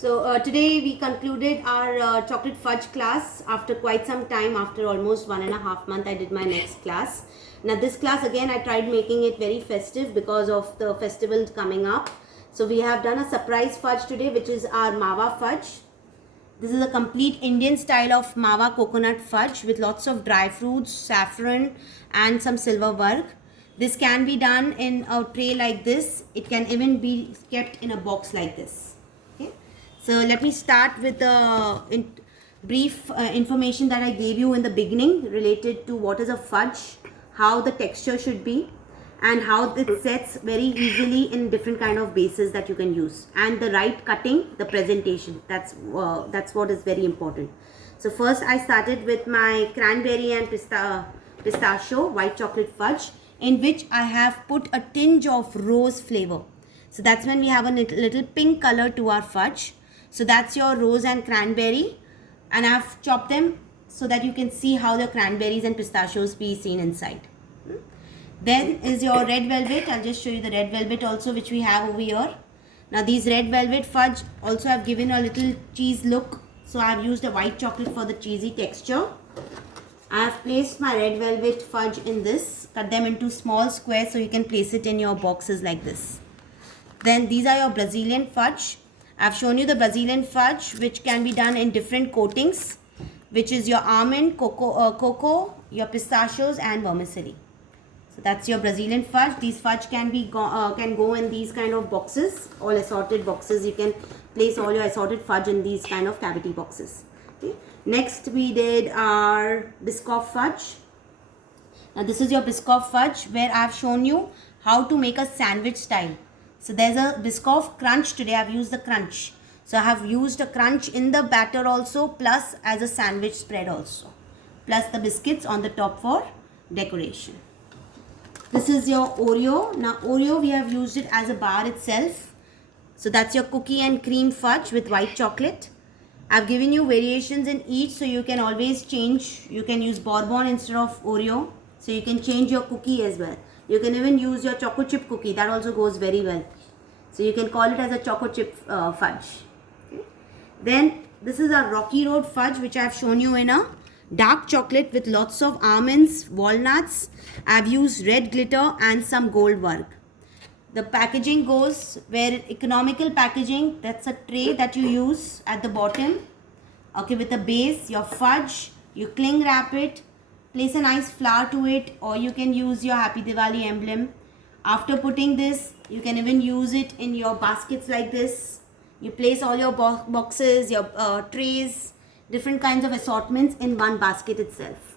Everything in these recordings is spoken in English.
Today we concluded our chocolate fudge class after quite some time. After almost 1.5 months, I did my next class. Now this class again, I tried making it very festive because of the festival coming up. So we have done a surprise fudge today, which is our mawa fudge. This is a complete Indian style of mawa coconut fudge with lots of dry fruits, saffron and some silver work. This can be done in a tray like this. It can even be kept in a box like this. Okay. So let me start with the brief information that I gave you in the beginning related to what is a fudge, how the texture should be, and how it sets very easily in different kind of bases that you can use, and the right cutting, the presentation. That's what is very important. So first I started with my cranberry and pistachio white chocolate fudge, in which I have put a tinge of rose flavor. So that's when we have a little pink color to our fudge. So that's your rose and cranberry, and I've chopped them so that you can see how the cranberries and pistachios be seen inside. Then is your red velvet. I'll just show you the red velvet also, which we have over here. Now these red velvet fudge also have given a little cheese look. So I have used a white chocolate for the cheesy texture. I have placed my red velvet fudge in this. Cut them into small squares so you can place it in your boxes like this. Then these are your Brazilian fudge. I have shown you the Brazilian fudge, which can be done in different coatings, which is your almond, cocoa, your pistachios and vermicelli. So that's your Brazilian fudge. These fudge can go in these kind of boxes, all assorted boxes. You can place all your assorted fudge in these kind of cavity boxes. Okay. Next we did our Biscoff fudge. Now this is your Biscoff fudge, where I have shown you how to make a sandwich style. So there's a Biscoff crunch. Today I have used the crunch. So I have used a crunch in the batter also, plus as a sandwich spread also, plus the biscuits on the top for decoration. This is your Oreo. Now Oreo, we have used it as a bar itself. So that's your cookie and cream fudge with white chocolate. I've given you variations in each, so you can always change. You can use Bourbon instead of Oreo. So you can change your cookie as well. You can even use your choco chip cookie. That also goes very well. So you can call it as a choco chip fudge. Okay. Then this is a Rocky Road fudge, which I have shown you in a dark chocolate with lots of almonds, walnuts. I've used red glitter and some gold work. The packaging goes where economical packaging, that's a tray that you use at the bottom. Okay, with the base, your fudge, you cling wrap it, place a nice flower to it, or you can use your Happy Diwali emblem. After putting this, you can even use it in your baskets like this. You place all your boxes, your trays, different kinds of assortments in one basket itself.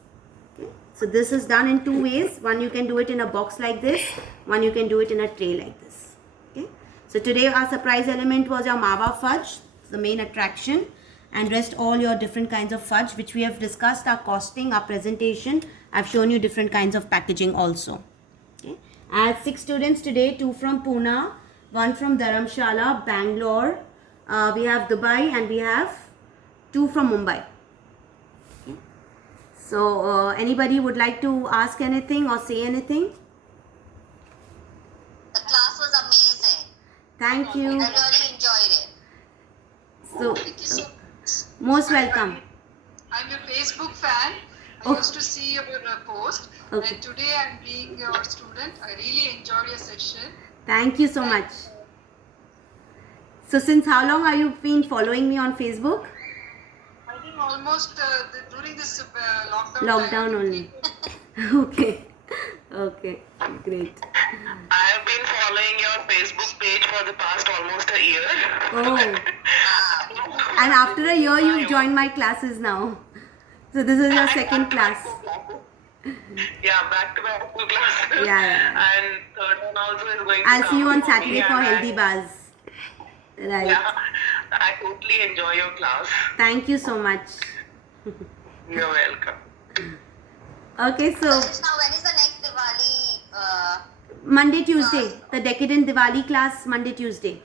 Okay. So this is done in two ways. One, you can do it in a box like this. One, you can do it in a tray like this. Okay. So today our surprise element was your mawa fudge, the main attraction, and rest all your different kinds of fudge, which we have discussed, our costing, our presentation. I've shown you different kinds of packaging also. Okay. I had 6 students today, 2 from Pune, 1 from Dharamshala, Bangalore. We have Dubai, and we have 2 from Mumbai. Okay. So anybody would like to ask anything or say anything? The class was amazing. Thank you. I really enjoyed it. So, Thank you so much. most welcome. I'm your Facebook fan. I Oh. used to see your post, Okay. and today I'm being your student. I really enjoyed your session. Thank you so much. So since how long are you been following me on Facebook? I think almost during this lockdown. Lockdown time, only. Okay. Okay. Great. I have been following your Facebook page for the past almost a year. Oh. And after a year you've joined my classes now. So this is your second class. Yeah, back to back two classes. Yeah. And third one also is going to I'll see you on come for me, Saturday for and healthy bars. Right. Yeah, I totally enjoy your class. Thank you so much. You're welcome. Okay, so Now, when is the next Diwali? Monday, Tuesday. The Decadent Diwali class, Monday, Tuesday.